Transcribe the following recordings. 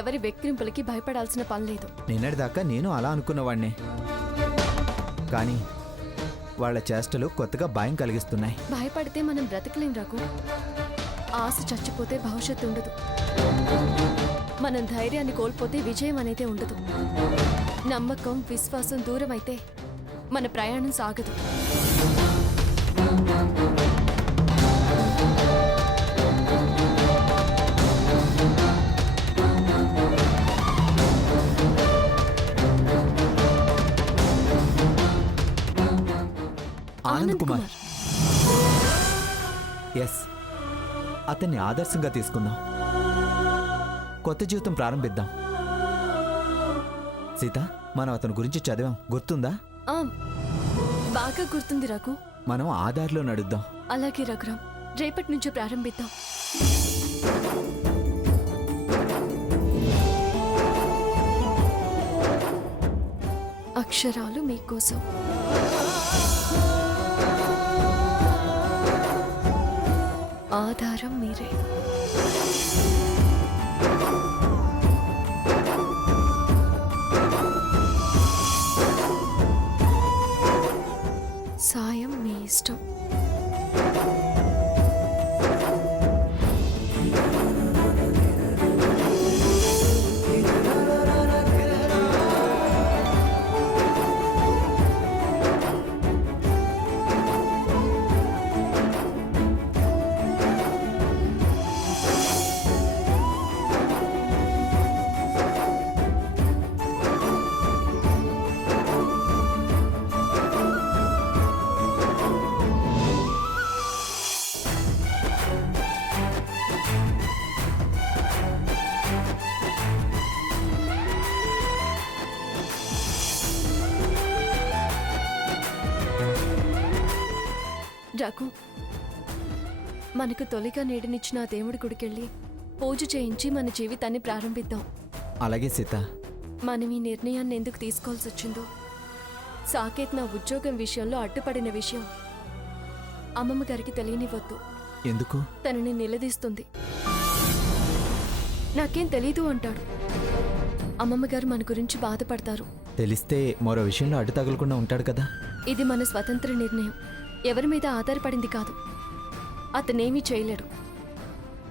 ఎవరి వెక్కిరింపులకి భయపడాల్సిన పనిలేదు. నిన్నటిదాకా నేను అలా అనుకున్నవాణ్ణే, కానీ వాళ్ళ చేష్టలు కొత్తగా భయం కలిగిస్తున్నాయి. భయపడితే మనం బ్రతకలేం రఘు. ఆశ చచ్చిపోతే భవిష్యత్తు ఉండదు. మనం ధైర్యాన్ని కోల్పోతే విజయం అనేది ఉండదు. నమ్మకం, విశ్వాసం దూరం అయితే మన ప్రయాణం సాగదు. ఆనంద్ కుమార్, ఎస్, అతన్ని ఆదర్శంగా తీసుకుందాం. కొత్త జీవితం ప్రారంభిద్దాం. సీత, మనం అతని గురించి చదివాం, గుర్తుందా? బాగా గుర్తుంది రఘు. మనం ఆధార్లో నడుద్దాం. అలాగే రఘురామ్, రేపటి నుంచి ప్రారంభిద్దాం. అక్షరాలు మీకోసం. ఆధారం మీరే. సాయం మీ ఇష్టం. రఘు, మనకు తొలిగా నీడనిచ్చిన ఆ దేవుడి గుడికెళ్ళి పూజ చేయించి మన జీవితాన్ని ప్రారంభిద్దాం. అలాగే సీత. మనం ఈ నిర్ణయాన్ని ఎందుకు తీసుకోవాల్సి వచ్చిందో, సాకేత్ నా ఉద్యోగం విషయంలో అడ్డుపడిన విషయం అమ్మమ్మ గారికి తెలియనివ్వద్దు. ఎందుకు? తనని నిలదీస్తుంది. నాకేం తెలీదు అంటాడు. అమ్మమ్మ గారు మన గురించి బాధపడతారు. తెలిస్తే మరో విషయంలో అడ్డు తగలకుండా ఉంటాడు కదా. ఇది మన స్వతంత్ర నిర్ణయం, ఎవరి మీద ఆధారపడింది కాదు. అతనేమీ చేయలేడు.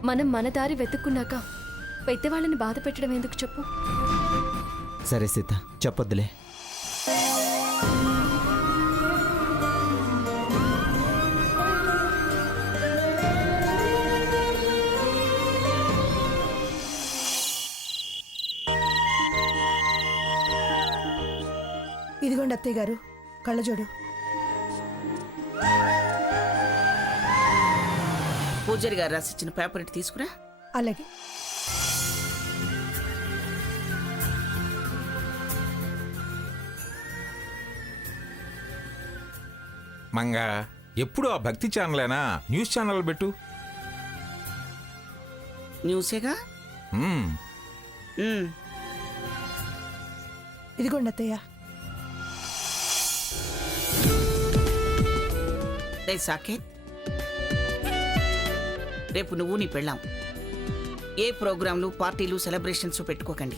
మనం మన దారి వెతుక్కున్నాక పెద్దవాళ్ళని బాధ పెట్టడం ఎందుకు చెప్పు? సరే సీత, చెప్పొద్దులే. ఇదిగోండి అత్తయ్య గారు, కళ్ళజోడు. పూజారి గారు రాసిచ్చిన పేపర్ ఇటు తీసుకురా. అలాగే. మంగా, ఎప్పుడు ఆ భక్తి ఛానలేనా? న్యూస్ ఛానల్ పెట్టు. న్యూసేగా. ఇదిగోండి అత్తయ్య. సాకేత్, రేపు నువ్వు నీ పెళ్ళాం ఏ ప్రోగ్రాంలు, పార్టీలు, సెలబ్రేషన్స్ పెట్టుకోకండి.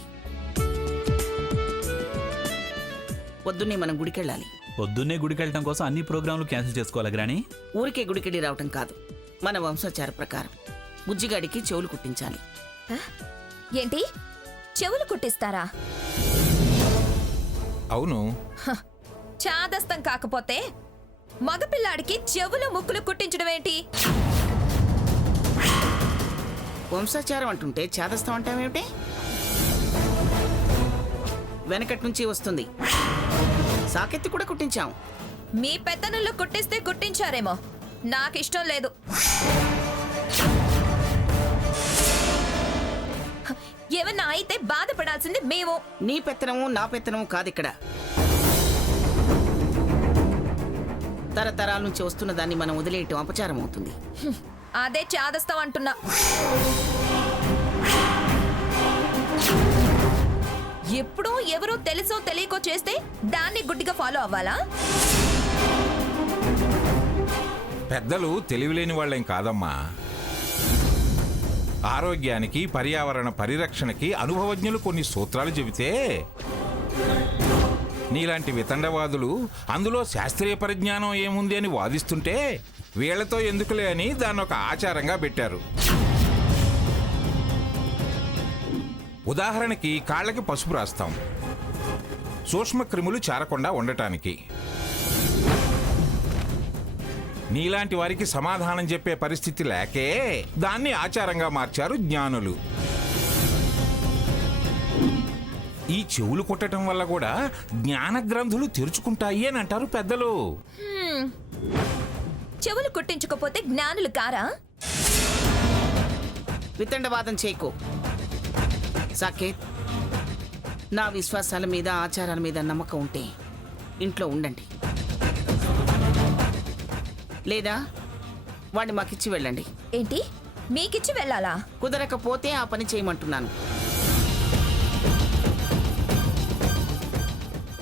పొద్దున్నే మనం గుడికెళ్ళాలి. పొద్దున్నే గుడికెళ్ళటం కోసం అన్ని ప్రోగ్రాంలు క్యాన్సిల్ చేసుకోవాలి గ్రాని. ఊరికే గుడికెళ్ళి రావటం కాదు, మన వంశాచార ప్రకారం బుజ్జిగాడికి చెవులు కుట్టించాలి. ఏంటి, చెవులు కుట్టిస్తారా? అవును. చాదస్తం కాకపోతే మగపిల్లాడికి చెవులు, ముక్కులు కుట్టించడం ఏంటి? వంశాచారం అంటుంటే చాదస్తం అంటావేమిటి? వెనకటి నుంచి వస్తుంది. సాకెత్తి కూడా కుట్టించాం. మీ పెద్దనల్లో కుట్టిస్తే కుట్టించారేమో, నాకిష్టం లేదు. ఏమన్నా అయితే బాధపడాల్సింది మేము. నీ పెత్తనము నా పెత్తనము కాదిక్కడ. తరతరాల నుంచి వస్తున్న దాన్ని మనం వదిలేయటం అపచారం అవుతుంది. అదే చాదస్తం అంటున్నా. ఎప్పుడూ ఎవరో తెలుసో తెలియకో చేస్తే దాన్ని గుడ్డిగా ఫాలో అవ్వాలా? పెద్దలు తెలివిలేని వాళ్ళేం కాదమ్మా. ఆరోగ్యానికి పర్యావరణ పరిరక్షణకి అనుభవజ్ఞులు కొన్ని సూత్రాలు చెబితే నీలాంటి వితండవాదులు అందులో శాస్త్రీయ పరిజ్ఞానం ఏముంది అని వాదిస్తుంటే వీళ్లతో ఎందుకులే అని దాన్ని ఒక ఆచారంగా పెట్టారు. ఉదాహరణకి కాళ్ళకి పసుపు రాస్తాం, సూక్ష్మ క్రిములు చేరకుండా ఉండటానికి. నీలాంటి వారికి సమాధానం చెప్పే పరిస్థితి లేకే దాన్ని ఆచారంగా మార్చారు జ్ఞానులు. ఈ చెవులు కొట్టడం వల్ల కూడా జ్ఞాన గ్రంథులు తెరుచుకుంటాయి అని అంటారు పెద్దలు. చెవులు కుట్టించుకోపోతే జ్ఞానులు కారా? వితండవాదం చేయకు సాకేత్. నా విశ్వాసాల మీద ఆచారాల మీద నమ్మకం ఉంటే ఇంట్లో ఉండండి, లేదా వాడిని మాకిచ్చి వెళ్ళండి. ఏంటి మీకిచ్చి వెళ్ళాలా? కుదరకపోతే ఆ పని చేయమంటున్నాను.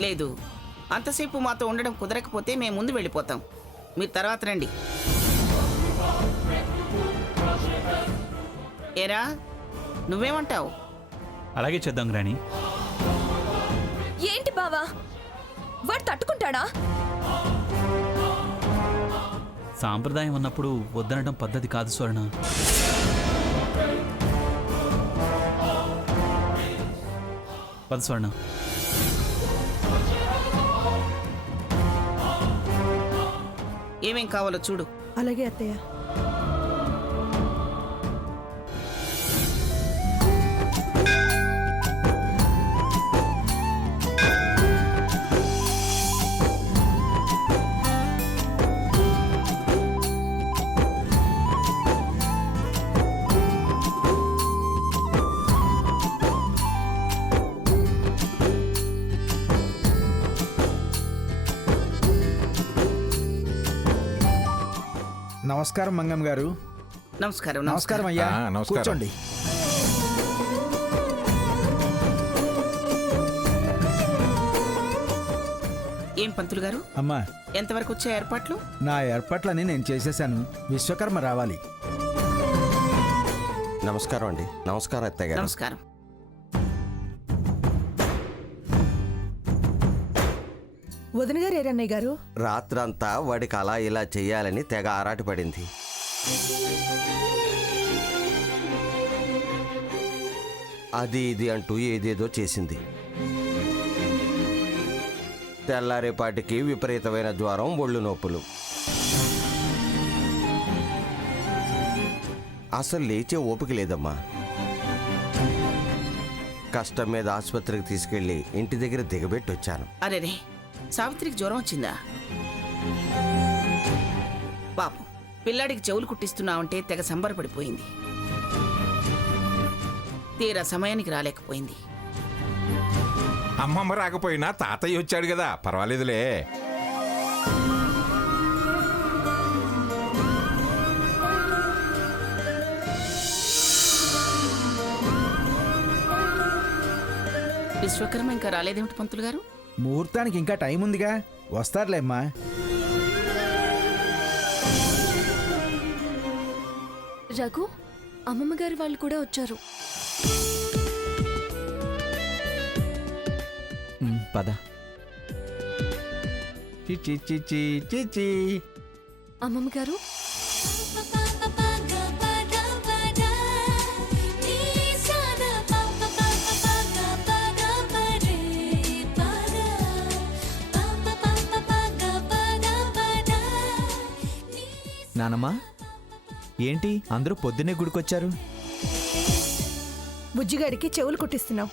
లేదు, అంతసేపు మాతో ఉండడం కుదరకపోతే మేము ముందు వెళ్ళిపోతాం, మీరు తర్వాత రండి. ఏరా, నువ్వేమంటావు? అలాగే చేద్దాం గ్రాని. ఏంటి బావా, వాడు తట్టుకుంటాడా? సాంప్రదాయం ఉన్నప్పుడు వద్దనడం పద్ధతి కాదు స్వర్ణ. పద స్వర్ణ. ఏమేం కావాలో చూడు. అలాగే అత్తయ్య. నమస్కారం మంగమ్మ గారు. నమస్కారం. నమస్కారం అయ్యా. నమస్కారం. కూర్చోండి. ఏం పంతులు గారు, అమ్మా, ఎంతవరకు వచ్చే ఏర్పాట్లు? నా ఏర్పాట్లన్నీ నేను చేసేశాను. విశ్వకర్మ రావాలి. నమస్కారం అండి. నమస్కారం అత్తయ్య గారు. నమస్కారం. వదిన గారు ఏరన్నయ్య గారు? రాత్రంతా వాడికి అలా ఇలా చెయ్యాలని తెగ ఆరాటపడింది. అది ఇది అంటూ ఏదేదో చేసింది. తెల్లారేపాటికి విపరీతమైన జ్వరం, ఒళ్ళు నొప్పులు. అసలు లేచే ఓపిక లేదమ్మా. కష్టం మీద ఆసుపత్రికి తీసుకెళ్లి ఇంటి దగ్గర దిగబెట్టి వచ్చాను. అరేరే, సావిత్రికి జ్వరం వచ్చిందా? పాపం, పిల్లాడికి చెవులు కుట్టిస్తున్నావంటే తెగ సంబరపడిపోయింది. తీరా సమయానికి రాలేకపోయింది. అమ్మమ్మ రాకపోయినా తాతయ్య వచ్చాడు కదా, పర్వాలేదులే. విశ్వకర్మ ఇంకా రాలేదేమిటి పంతులు గారు? ముహూర్తానికి ఇంకా టైం ఉందిగా, వస్తారులేమ్మా. రఘు, అమ్మమ్మ గారి వాళ్ళు కూడా వచ్చారు. పద. చిచి చిచి చిచి. అమ్మమ్మ గారు, నానమ్మా, ఏంటి అందరూ పొద్దున్నే గుడికొచ్చారు? బుజ్జిగాడికి చెవులు కుట్టిస్తున్నాం.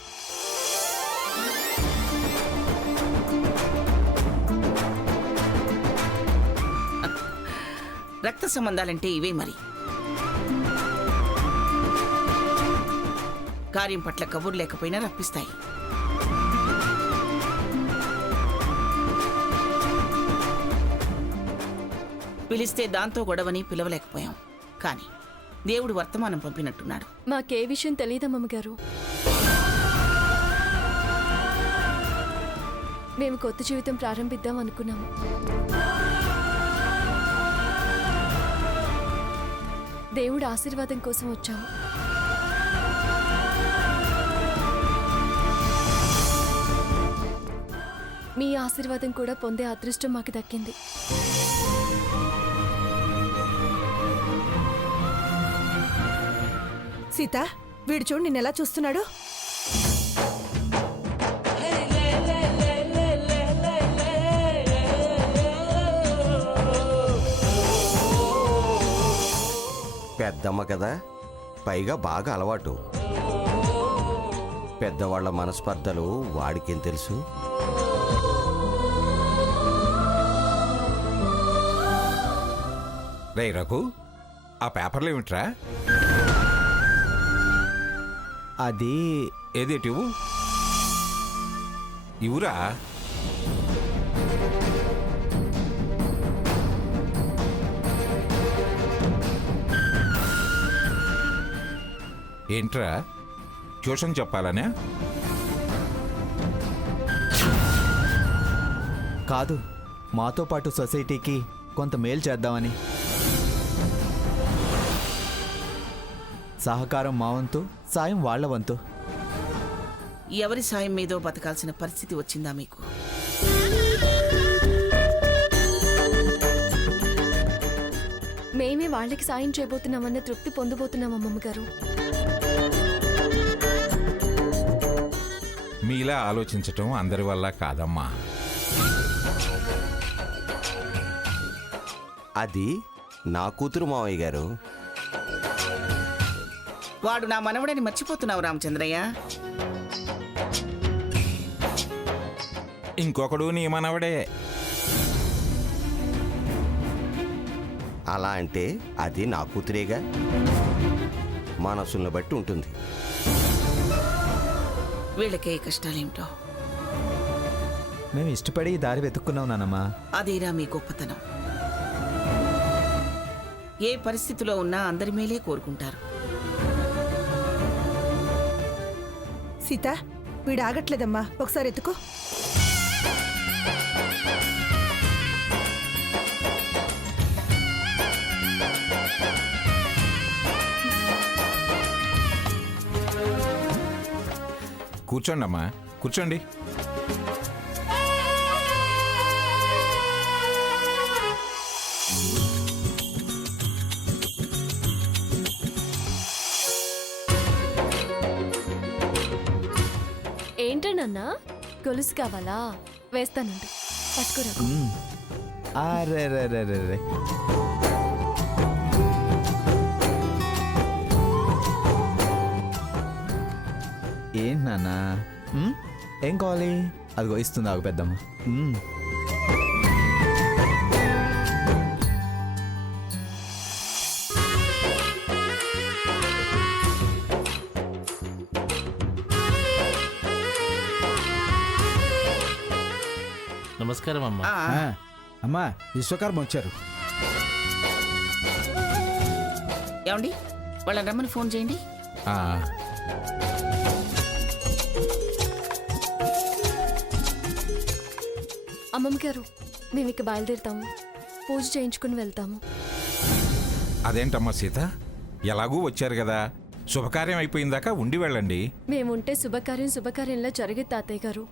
రక్త సంబంధాలంటే ఇవే మరి. కార్యం పట్ల కబురు లేకపోయినా రప్పిస్తాయి. పిలిస్తే దాంతో గొడవని పిలవలేకపోయాం, కానీ దేవుడు వర్తమానం పంపినట్టున్నాడు. మాకే విషయం తెలియదమ్మమ్మ గారు. మేము కొత్త జీవితం ప్రారంభిద్దాం అనుకున్నాము. దేవుడు ఆశీర్వాదం కోసం వచ్చాము. మీ ఆశీర్వాదం కూడా పొందే అదృష్టం మాకు దక్కింది. సీత, వీడు చూడు నిన్నెలా చూస్తున్నాడు. పెద్దమ్మ కదా, పైగా బాగా అలవాటు. పెద్దవాళ్ల మనస్పర్ధలు వాడికేం తెలుసు? రే రఘు, ఆ పేపర్లు ఏమిట్రా? అది ఏదేటి ఇవురా? ఏంట్రా, ట్యూషన్ చెప్పాలనే? కాదు, మాతో పాటు సొసైటీకి కొంత మేలు చేద్దామని. సహకారం మా వంతు, సాయం వాళ్ళ వంతు. ఎవరి సాయం మీదో బతకాల్సిన పరిస్థితి వచ్చిందా మీకు? మేమే వాళ్ళకి సాయం చేయబోతున్నామన్న తృప్తి పొందబోతున్నాం అమ్మమ్మ గారు. మీలా ఆలోచించటం అందరి వల్ల కాదమ్మా. అది నా కూతురు మావయ్య గారు. వాడు నా మనవడని మర్చిపోతున్నావు రామచంద్రయ్య. ఇంకొకడు నీ మనవడే. అలా అంటే అది నా కూతురేగా. మనసులను బట్టి ఉంటుంది. వీళ్ళకే కష్టాలేమిటో. మేము ఇష్టపడి ఈ దారి వెతుక్కున్నాం నానమ్మా. అదేరా మీ గొప్పతనం. ఏ పరిస్థితిలో ఉన్నా అందరి మేలే కోరుకుంటారు. సీత, వీడు ఆగట్లేదమ్మా, ఒకసారి ఎత్తుకో. కూర్చోండి అమ్మా, కూర్చోండి. ఏంటన్నా, గొలుసు కావాలా? వేస్తానండి, పట్టుకోరా. అరే ఏంటి నాన్న? ఏం కావాలి? అదిగో ఇస్తుంది, ఆగు పెద్దమ్మ. నమస్కారం అమ్మా. ఆ, అమ్మా, విశ్వకర్మ వచ్చారు. ఏమండి, వాళ్ళని రమ్మని ఫోన్ చేయండి. ఆ, అమ్మమ్మ గారు, మేము ఇక బయలుదేరుతాము. పూజ చేయించుకుని వెళ్తాము. అదేంటమ్మా సీత, ఎలాగూ వచ్చారు కదా, శుభకార్యం అయిపోయిందాకా ఉండి వెళ్ళండి. మేముంటే శుభకార్యంలా జరిగేది తాతయ్య గారు.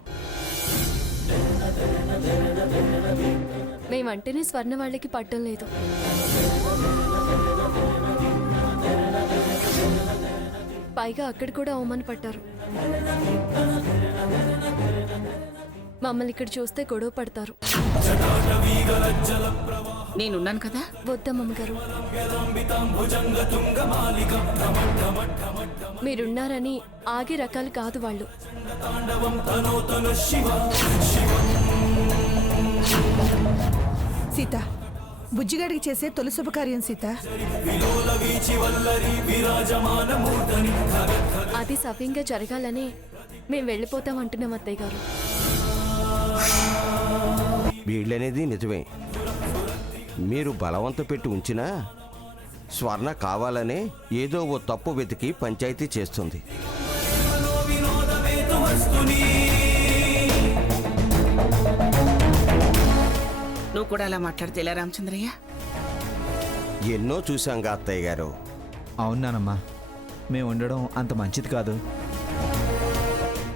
మేమంటేనే స్వర్ణ వాళ్ళకి పట్టం లేదు. పైగా అక్కడ కూడా అవమానపడ్డారు. మమ్మల్ని ఇక్కడ చూస్తే గొడవ పడతారు. నేనున్నాను కదా. వద్దమ్మమ్మ గారు, మీరున్నారని ఆగే రకాలు కాదు వాళ్ళు. సీత, బుజ్జిగాడికి చేసే తొలి శుభకార్యం సీత. అది సవ్యంగా జరగాలనే మేము వెళ్ళిపోతాం అంటున్నాం అత్తయ్య గారు. వీళ్ళనేది నిజమే. మీరు బలవంత పెట్టి ఉంచినా స్వర్ణ కావాలనే ఏదో ఓ తప్పు వెతికి పంచాయతీ చేస్తుంది. నువ్వు కూడా అలా మాట్లాడితే ఎలా రామచంద్రయ్య? ఎన్నో చూశాంగా అత్తయ్య గారు. అవునానమ్మా, మేము ఉండడం అంత మంచిది కాదు.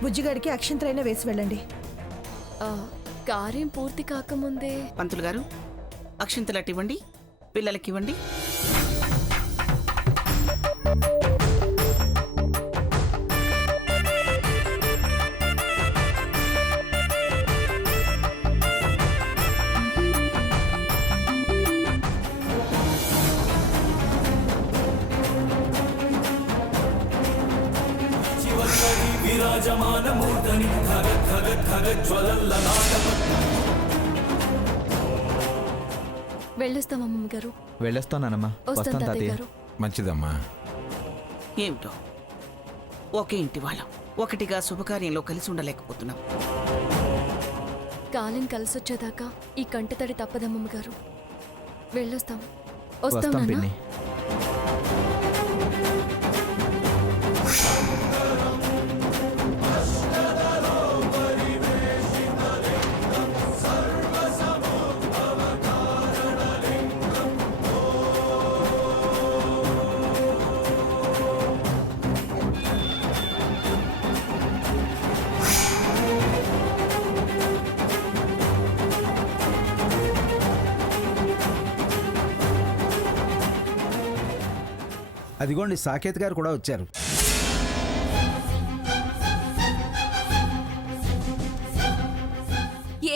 బుజ్జిగాడికి అక్షంతలైనా వేసి వెళ్ళండి. ఆ, కార్యం పూర్తి కాకముందే పంతులు గారు అక్షింతలు అట్టివ్వండి, పిల్లలకి ఇవ్వండి. వెళ్ళొస్తాం అమ్మమ్మ గారు. వెళ్ళొస్తానమ్మా. వస్తాం వస్తాను తాతయ్య తాతయ్య. గారు. మంచిదమ్మా. ఏమిటో ఒకే ఇంటి వాళ్ళం ఒకటిగా శుభకార్యంలో కలిసి ఉండలేకపోతున్నాం. కాలం కలిసొచ్చేదాకా ఈ కంటతడి తప్పదమ్మమ్మ గారు. వెళ్ళొస్తాం. వస్తాం వస్తాం నాన్న. పిన్ని. అదిగోండి సాకేత్ గారు కూడా వచ్చారు.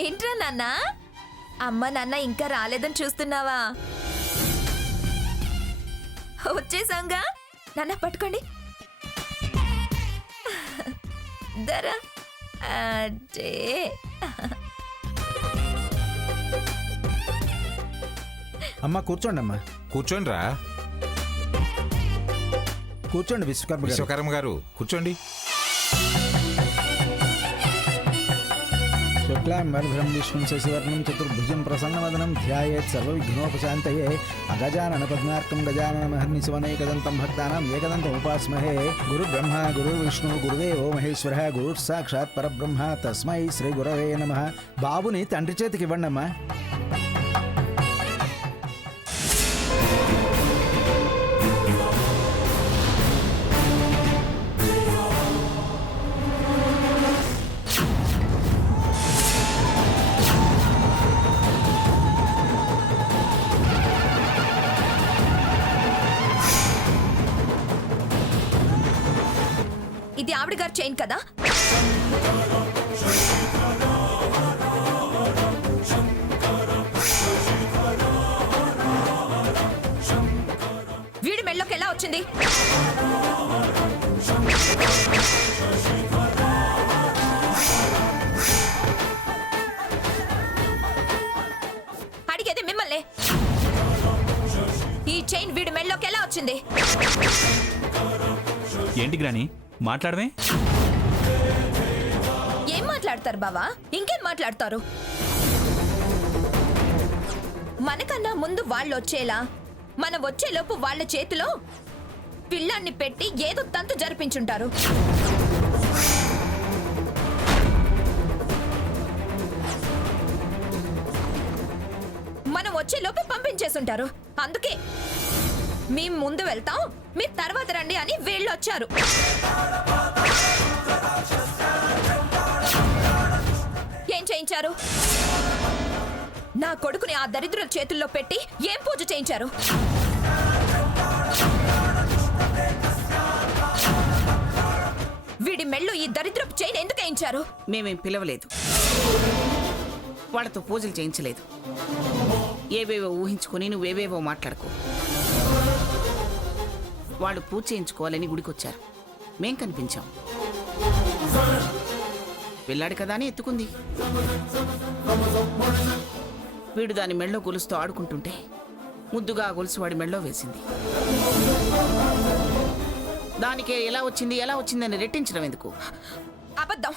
ఏంట్రా నాన్న, అమ్మ నాన్న ఇంకా రాలేదని చూస్తున్నావా? వచ్చేసాంగా. నాన్న పట్టుకోండి. దరా అదే అమ్మ కూర్చోండి అమ్మా. కూర్చోండి రా కూర్చోండి విశ్వకర్మ గారు. విశ్వకర్మ గారు కూర్చోండి. శుక్లాం వరదరం విష్ణుం శశివర్ణం చతుర్భుజం ప్రసన్నవదనం ధ్యాయేత్ సర్వవిఘ్నోపశాంతయే అగజానన పద్మార్కం గజానన మహర్నిశివనేకదంతం భక్తానాం ఏకదంతం ఉపాస్మహే గురు బ్రహ్మ గురు విష్ణు గురుదేవో మహేశ్వర గురు సాక్షాత్ పరబ్రహ్మ తస్మై శ్రీ గురవే నమః. బాబుని తండ్రి చేతికి ఇవ్వండి అమ్మా. ఇది ఆవిడ గారి చైన్ కదా? వీడి మెళ్ళలోకి ఎలా వచ్చింది? అడిగేది మిమ్మల్ని. ఈ చైన్ వీడి మెళ్ళలోకి ఎలా వచ్చింది? ఏంటి గ్రాని మాట్లాడమే? ఏం మాట్లాడతారు బావా? ఇంకేం మాట్లాడతారు? మనకన్నా ముందు వాళ్ళు వచ్చేలా, మనం వచ్చేలోపు వాళ్ళ చేతిలో పిల్లాన్ని పెట్టి ఏదో తంతు జరిపించుంటారు. మనం వచ్చేలోపు పంపించేసుంటారు. అందుకే మేము ముందు వెళ్తాం, మీరు తర్వాత రండి అని వీళ్ళు వచ్చారు. ఏం చేయించారు? నా కొడుకుని ఆ దరిద్రుల చేతుల్లో పెట్టి ఏం పూజ చేయించారు? వీడి మెళ్ళు ఈ దరిద్రపు చైన్ ఎందుకు వేయించారు? మేమేం పిలవలేదు, వాళ్ళతో పూజలు చేయించలేదు. ఏవేవో ఊహించుకొని నువ్వేవేవో మాట్లాడుకో. వాళ్ళు పూజ చేయించుకోవాలని గుడికొచ్చారు. మేం కనిపించాం. పిల్లాడి కదా అని ఎత్తుకుంది. వీడు దాని మెళ్ళో గొలుసుతో ఆడుకుంటుంటే ముద్దుగా ఆ గొలుసు వాడి మెళ్ళో వేసింది. దానికే ఎలా వచ్చింది అని రెట్టించడం ఎందుకు? అబద్ధం.